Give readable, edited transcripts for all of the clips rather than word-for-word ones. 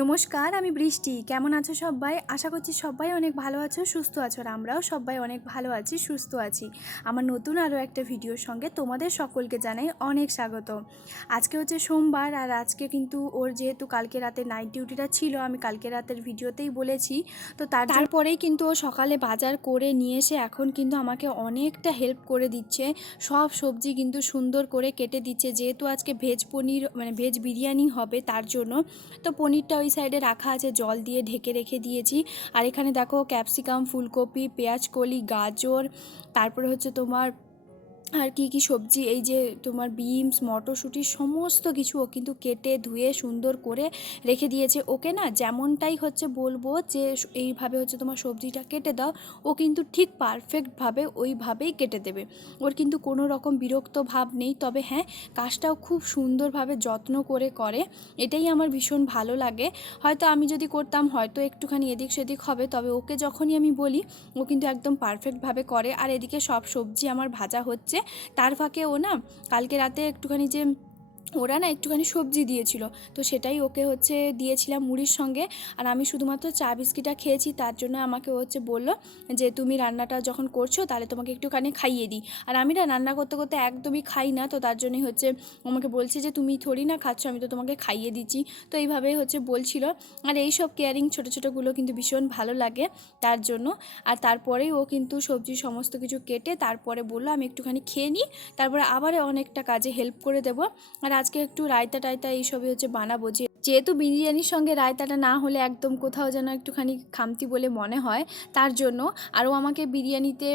নমস্কার, আমি বৃষ্টি। কেমন আছো সবাই? আশা করছি সবাই অনেক ভালো আছো, সুস্থ আছো। আর আমরাও সবাই অনেক ভালো আছি, সুস্থ আছি। আমার নতুন আরও একটা ভিডিওর সঙ্গে তোমাদের সকলকে জানাই অনেক স্বাগত। আজকে হচ্ছে সোমবার, আর আজকে কিন্তু ওর যেহেতু কালকে রাতে নাইট ডিউটিটা ছিল, আমি কালকে রাতের ভিডিওতেই বলেছি, তো তারপরেই কিন্তু ও সকালে বাজার করে নিয়ে এসে এখন কিন্তু আমাকে অনেকটা হেল্প করে দিচ্ছে। সব সবজি কিন্তু সুন্দর করে কেটে দিচ্ছে, যেহেতু আজকে ভেজ পনির মানে ভেজ বিরিয়ানি হবে তার জন্য। তো পনিরটা ওই সাইডে রাখা আছে, জল দিয়ে ঢেকে রেখে দিয়েছি। আর এখানে দেখো ক্যাপসিকাম, ফুলকপি, পেঁয়াজকলি, গাজর, তারপরে হচ্ছে তোমার আর কি সবজি, এই যে তোমার বিনস, মটরশুঁটি সমস্ত কিছু ও কিন্তু কেটে ধুয়ে সুন্দর করে রেখে দিয়েছে। ওকে না যেমনটাই হচ্ছে বলবো যে এইভাবে হচ্ছে তোমার সবজিটা কেটে দাও, ও কিন্তু ঠিক পারফেক্টভাবে ওইভাবেই কেটে দেবে। ওর কিন্তু কোনো রকম বিরক্ত ভাব নেই, তবে হ্যাঁ, কাজটাও খুব সুন্দরভাবে যত্ন করে করে, এটাই আমার ভীষণ ভালো লাগে। হয়তো আমি যদি করতাম হয়তো একটুখানি এদিক সেদিক হবে, তবে ওকে যখনই আমি বলি ও কিন্তু একদম পারফেক্টভাবে করে। আর এদিকে সব সবজি আমার ভাজা হচ্ছে, তার ফাঁকে ও না কালকে রাতে একটুখানি যে ওরা না একটুখানি সবজি দিয়েছিল, তো সেটাই ওকে হচ্ছে দিয়েছিলাম মুড়ির সঙ্গে। আর আমি শুধুমাত্র চা বিস্কিটটা খেয়েছি, তার জন্য আমাকে হচ্ছে বললো যে তুমি রান্নাটা যখন করছো তাহলে তোমাকে একটুখানি খাইয়ে দিই। আর আমি না রান্না করতে করতে একদমই খাই না, তো তার জন্যই হচ্ছে আমাকে বলছে যে তুমি থোড়ি না খাচ্ছ, আমি তো তোমাকে খাইয়ে দিচ্ছি। তো এইভাবেই হচ্ছে বলছিল। আর এই সব কেয়ারিং ছোটো ছোটোগুলো কিন্তু ভীষণ ভালো লাগে তার জন্য। আর তারপরেই ও কিন্তু সবজি সমস্ত কিছু কেটে তারপরে বললো আমি একটুখানি খেয়ে নিই, তারপরে আবার অনেকটা কাজে হেল্প করে দেবো। আর আজকে একটু রায়তা টায়তা এইসবই হচ্ছে বানাবো, যেহেতু বিরিয়ানির সঙ্গে রায়তাটা না হলে একদম কোথাও যেন একটুখানি খামতি বলে মনে হয়, তার জন্য। আরও আমাকে বিরিয়ানিতে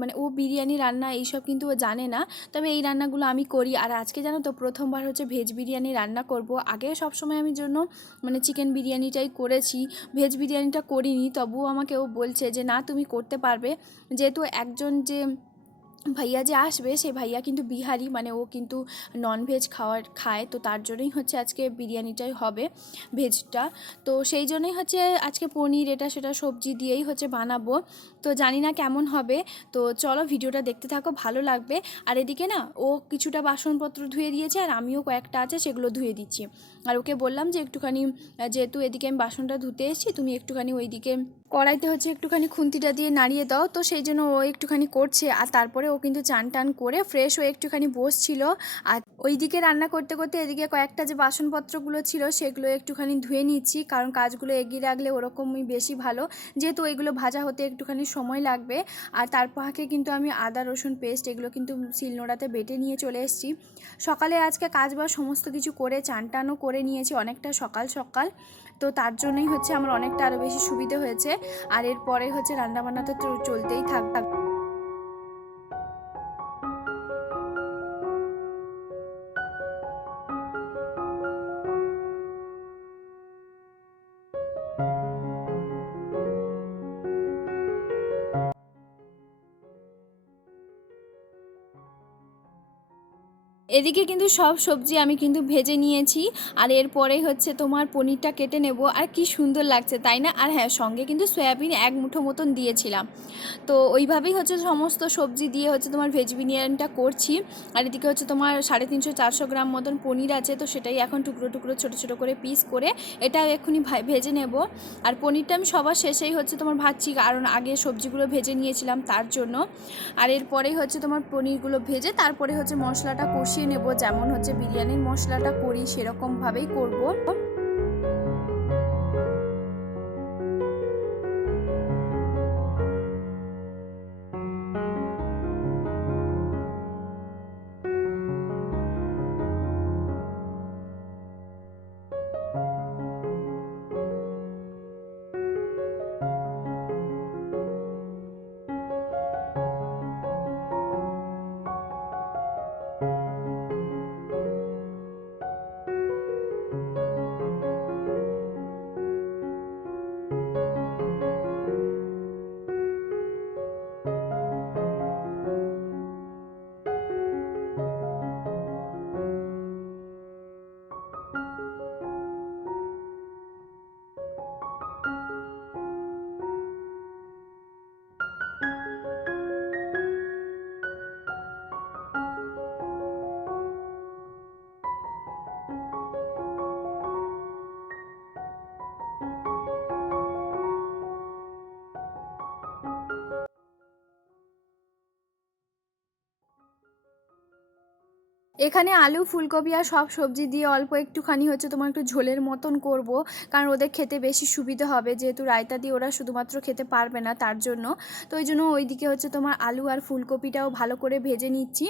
মানে ও বিরিয়ানি রান্না এইসব কিন্তু ও জানে না, তবে এই রান্নাগুলো আমি করি। আর আজকে জানো তো প্রথমবার হচ্ছে ভেজ বিরিয়ানি রান্না করব। আগে সবসময় আমি জন্য মানে চিকেন বিরিয়ানিটাই করেছি, ভেজ বিরিয়ানিটা করিনি। তবুও আমাকে ও বলছে যে না তুমি করতে পারবে, যেহেতু একজন যে ভাইয়া যে আসবে সেই ভাইয়া কিন্তু বিহারি, মানে ও কিন্তু ননভেজ খায়, তো তার জন্যই হচ্ছে আজকে বিরিয়ানিটাই হবে ভেজটা। তো সেই জন্যই হচ্ছে আজকে পনির এটা সেটা সবজি দিয়েই হচ্ছে বানাবো। তো জানি না কেমন হবে, তো চলো ভিডিওটা দেখতে থাকো, ভালো লাগবে। আর এদিকে না ও কিছুটা বাসনপত্র ধুয়ে দিয়েছে, আর আমিও কয়েকটা আছে সেগুলো ধুয়ে দিচ্ছি। আর ওকে বললাম যে একটুখানি যেহেতু এদিকে আমি বাসনটা ধুতে এসেছি, তুমি একটুখানি ওইদিকে কড়াইতে হচ্ছে একটুখানি খুন্তিটা দিয়ে নাড়িয়ে দাও, তো সেই জন্য ও একটুখানি করছে। আর তারপরে ও কিন্তু চান টান করে ফ্রেশ হয়ে একটুখানি বসছিল। আর ওইদিকে রান্না করতে করতে এদিকে কয়েকটা যে বাসনপত্রগুলো ছিল সেগুলো একটুখানি ধুয়ে নিচ্ছি, কারণ কাজগুলো এগিয়ে রাখলে ওরকমই বেশি ভালো, যেহেতু ওইগুলো ভাজা হতে একটুখানি সময় লাগবে। আর তার ফাঁকে কিন্তু আমি আদা রসুন পেস্ট এগুলো কিন্তু শিলনোড়াতে বেটে নিয়ে চলে এসেছি। সকালে আজকে কাজ বা সমস্ত কিছু করে চান টানও করে নিয়েছি অনেকটা সকাল সকাল, তো তার জন্যই হচ্ছে আমার অনেকটা আরও বেশি সুবিধে হয়েছে। আর এরপরে হচ্ছে রান্নাবান্না তো চলতেই থাকবে। এদিকে কিন্তু সব সবজি আমি কিন্তু ভেজে নিয়েছি। আর এরপরেই হচ্ছে তোমার পনিরটা কেটে নেব। আর কি সুন্দর লাগছে তাই না? আর হ্যাঁ, সঙ্গে কিন্তু সয়াবিন এক মুঠো মতন দিয়েছিলাম। তো ওইভাবেই হচ্ছে সমস্ত সবজি দিয়ে হচ্ছে তোমার ভেজ বিরিয়ানিটা করছি। আর এদিকে হচ্ছে তোমার 350-400 গ্রাম মতন পনির আছে, তো সেটাই এখন টুকরো টুকরো ছোটো ছোটো করে পিস করে এটা এক্ষুনি ভেজে নেব। আর পনিরটা আমি সবার শেষেই হচ্ছে তোমার ভাজছি, কারণ আগে সবজিগুলো ভেজে নিয়েছিলাম তার জন্য। আর এরপরেই হচ্ছে তোমার পনিরগুলো ভেজে তারপরে হচ্ছে মশলাটা কষিয়ে নেব, যেমন হচ্ছে বিরিয়ানির মশলাটা করি সেরকমভাবেই করব। এখানে আলু ফুলকপি আর সব সবজি দিয়ে অল্প একটুখানি হচ্ছে তোমার একটু ঝোলের মতন করব, কারণ ওদের খেতে বেশি সুবিধা হবে, যেহেতু রায়তা দিয়ে ওরা শুধুমাত্র খেতে পারবে না তার জন্য। তো ওই জন্য ওইদিকে হচ্ছে তোমার আলু আর ফুলকপিটাও ভালো করে ভেজে নিচ্ছি।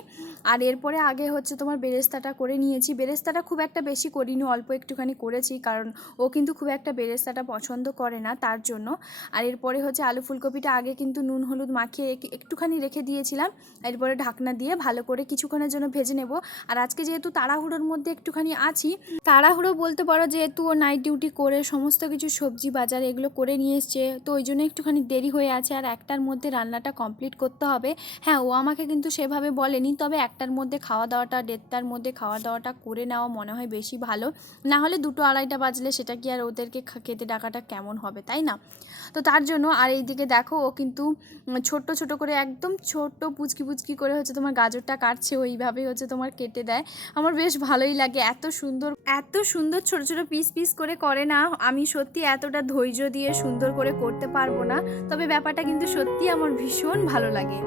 আর এরপরে আগে হচ্ছে তোমার বেরেস্তাটা করে নিয়েছি। বেরেস্তাটা খুব একটা বেশি করিনি, অল্প একটুখানি করেছি, কারণ ও কিন্তু খুব একটা বেরেস্তাটা পছন্দ করে না তার জন্য। আর এরপরে হচ্ছে আলু ফুলকপিটা আগে কিন্তু নুন হলুদ মাখিয়ে একটুখানি রেখে দিয়েছিলাম। এরপরে ঢাকনা দিয়ে ভালো করে কিছুক্ষণের জন্য ভেজে নেব। আর আজকে যেহেতু তাড়াহুড়োর মধ্যে একটুখানি আছি, তাড়াহুড়ো বলতে পারো, যেহেতু ও নাইট ডিউটি করে সমস্ত কিছু সবজি বাজার এগুলো করে নিয়ে এসছে, তো ওই জন্য একটুখানি দেরি হয়ে আছে। আর একটার মধ্যে রান্নাটা কমপ্লিট করতে হবে। হ্যাঁ, ও আমাকে কিন্তু সেভাবে বলেনি, তবে একটার মধ্যে খাওয়া দাওয়াটা, 1:30টার মধ্যে খাওয়া দাওয়াটা করে নেওয়া মনে হয় বেশি ভালো। না হলে 2টো 2:30টা বাজলে সেটা কি আর ওদেরকে খেতে ডাকাটা কেমন হবে, তাই না? তো তার জন্য। আর এইদিকে দেখো, ও কিন্তু ছোট্ট ছোট করে, একদম ছোট্ট পুচকি পুচকি করে হচ্ছে তোমার গাজরটা কাটছে, ওইভাবেই হচ্ছে তোমার কেটে দেয়। আমার বেশ ভালোই লাগে, এত সুন্দর এত সুন্দর ছোট ছোট পিস পিস করে না। আমি সত্যি এতটা ধৈর্য দিয়ে সুন্দর করে করতে পারবো না, তবে ব্যাপারটা কিন্তু সত্যি আমার ভীষণ ভালো লাগে।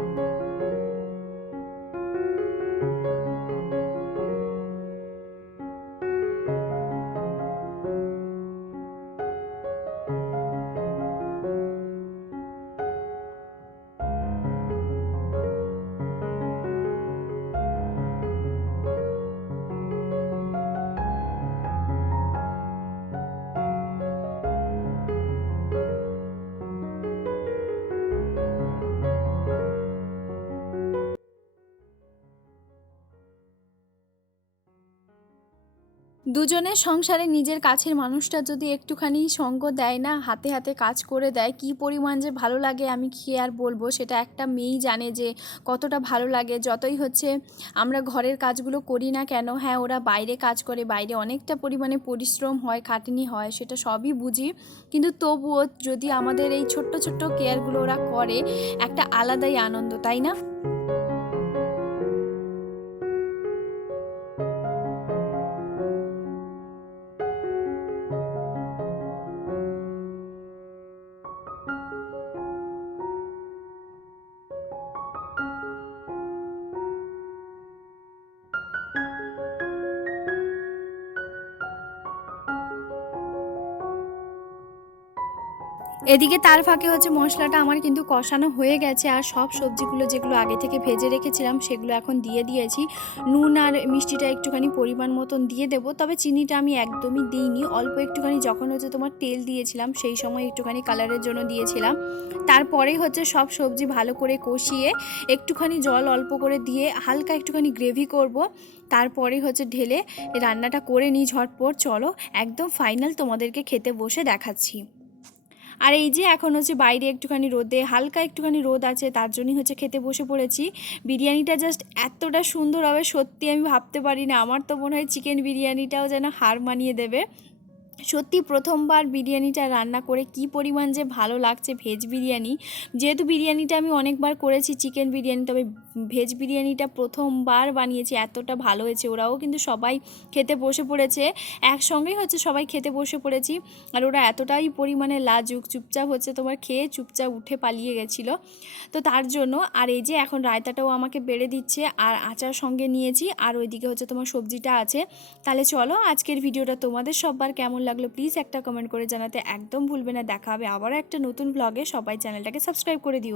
দুজনের সংসারে নিজের কাছের মানুষটা যদি একটুখানি সঙ্গ দেয় না, হাতে হাতে কাজ করে দেয়, কি পরিমাণ যে ভালো লাগে আমি কি আর বলবো। সেটা একটা মেয়েই জানে যে কতটা ভালো লাগে। যতই হচ্ছে আমরা ঘরের কাজগুলো করি না কেন, হ্যাঁ ওরা বাইরে কাজ করে, বাইরে অনেকটা পরিমাণে পরিশ্রম হয়, খাটনি হয়, সেটা সবই বুঝি, কিন্তু তবুও যদি আমাদের এই ছোট্ট ছোট্ট কেয়ারগুলো ওরা করে, একটা আলাদাই আনন্দ, তাই না? এদিকে তার ফাঁকে হচ্ছে মশলাটা আমার কিন্তু কষানো হয়ে গেছে, আর সব সবজিগুলো যেগুলো আগে থেকে ভেজে রেখেছিলাম সেগুলো এখন দিয়ে দিয়েছি। নুন আর মিষ্টিটা একটুখানি পরিমাণ মতন দিয়ে দেবো, তবে চিনিটা আমি একদমই দিইনি, অল্প একটুখানি যখন হচ্ছে তোমার তেল দিয়েছিলাম সেই সময় একটুখানি কালারের জন্য দিয়েছিলাম। তারপরেই হচ্ছে সব সবজি ভালো করে কষিয়ে একটুখানি জল অল্প করে দিয়ে হালকা একটুখানি গ্রেভি করব। তারপরে হচ্ছে ঢেলে রান্নাটা করে নিই ঝটপট। চলো একদম ফাইনাল তোমাদেরকে খেতে বসে দেখাচ্ছি। আর এই যে এখন হচ্ছে বাইরে একটুখানি রোদে, হালকা একটুখানি রোদ আছে, তার জন্যই হচ্ছে খেতে বসে পড়েছি। বিরিয়ানিটা জাস্ট এতটা সুন্দর হবে সত্যি আমি ভাবতে পারি না। আমার তো মনে হয় চিকেন বিরিয়ানিটাও যেন হার মানিয়ে দেবে। সত্যি প্রথমবার বিরিয়ানিটা রান্না করে কি পরিমাণ যে ভালো লাগছে। ভেজ বিরিয়ানি, যেহেতু বিরিয়ানিটা আমি অনেকবার করেছি চিকেন বিরিয়ানি, তবে ভেজ বিরিয়ানিটা প্রথমবার বানিয়েছি, এতটা ভালো হয়েছে। ওরাও কিন্তু সবাই খেতে বসে পড়েছে, একসঙ্গেই হচ্ছে সবাই খেতে বসে পড়েছি। আর ওরা এতটাই পরিমাণে লাজুক, চুপচাপ হচ্ছে তোমার খেয়ে চুপচাপ উঠে পালিয়ে গেছিলো। তো তার জন্য। আর এই যে এখন রায়তাটাও আমাকে বেড়ে দিচ্ছে, আর আচার সঙ্গে নিয়েছি, আর ওইদিকে হচ্ছে তোমার সবজিটা আছে। তাহলে চলো আজকের ভিডিওটা তোমাদের সবার কেমন লাগলো প্লিজ একটা কমেন্ট করে জানাতে একদম ভুলবে না। দেখা হবে আবারও একটা নতুন ব্লগে, সবাই চ্যানেলটাকে সাবস্ক্রাইব করে দিও।